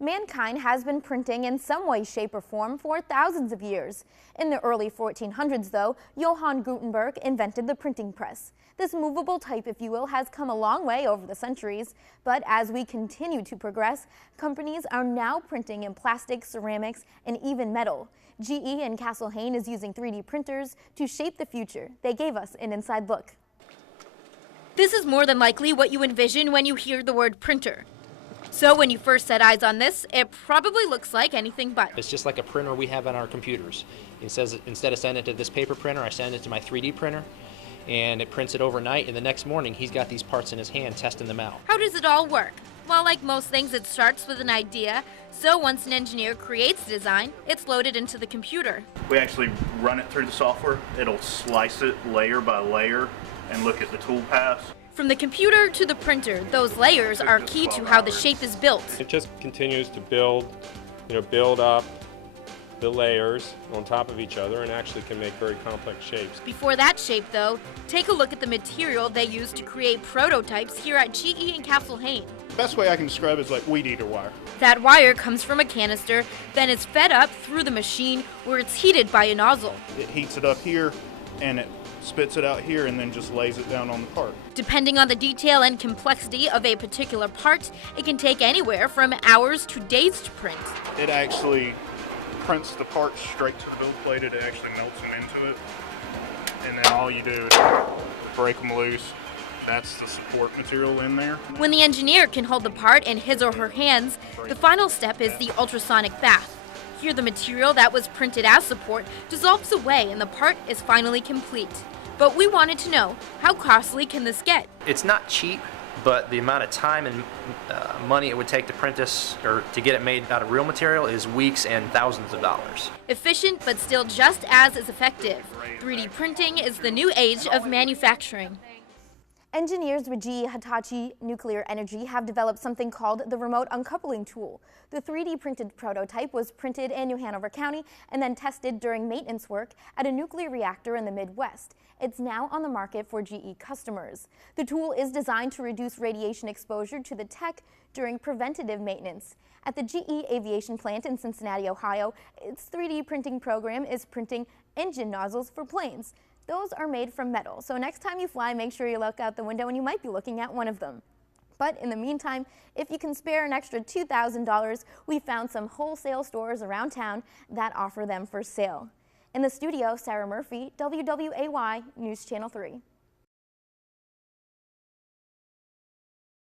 Mankind has been printing in some way, shape, or form for thousands of years. In the early 1400s, though, Johann Gutenberg invented the printing press. This movable type, if you will, has come a long way over the centuries, but as we continue to progress, companies are now printing in plastic, ceramics, and even metal. GE and Castlehane is using 3D printers to shape the future. They gave us an inside look. This is more than likely what you envision when you hear the word printer. So when you first set eyes on this, it probably looks like anything but. It's just like a printer we have on our computers. It says instead of sending it to this paper printer, I send it to my 3D printer, and it prints it overnight, and the next morning he's got these parts in his hand testing them out. How does it all work? Well, like most things, it starts with an idea, so once an engineer creates a design, it's loaded into the computer. We actually run it through the software. It'll slice it layer by layer and look at the tool paths. From the computer to the printer, those layers are key to how the shape is built. It just continues to build up the layers on top of each other and actually can make very complex shapes. Before that shape, though, take a look at the material they use to create prototypes here at GE and Castlehane. The best way I can describe it is like weed eater wire. That wire comes from a canister, then is fed up through the machine where it's heated by a nozzle. It heats it up here and it spits it out here and then just lays it down on the part. Depending on the detail and complexity of a particular part, it can take anywhere from hours to days to print. It actually prints the parts straight to the build plate. It actually melts them into it. And then all you do is break them loose. That's the support material in there. When the engineer can hold the part in his or her hands, the final step is the ultrasonic bath. Here the material that was printed as support dissolves away and the part is finally complete. But we wanted to know, how costly can this get? It's not cheap, but the amount of time and money it would take to print this or to get it made out of real material is weeks and thousands of dollars. Efficient, but still just as effective. 3D printing is the new age of manufacturing. Engineers with GE Hitachi Nuclear Energy have developed something called the remote uncoupling tool. The 3D printed prototype was printed in New Hanover County and then tested during maintenance work at a nuclear reactor in the Midwest. It's now on the market for GE customers. The tool is designed to reduce radiation exposure to the tech during preventative maintenance. At the GE Aviation plant in Cincinnati, Ohio, its 3D printing program is printing engine nozzles for planes. Those are made from metal, so next time you fly, make sure you look out the window and you might be looking at one of them. But in the meantime, if you can spare an extra $2,000, we found some wholesale stores around town that offer them for sale. In the studio, Sarah Murphy, WWAY News Channel 3.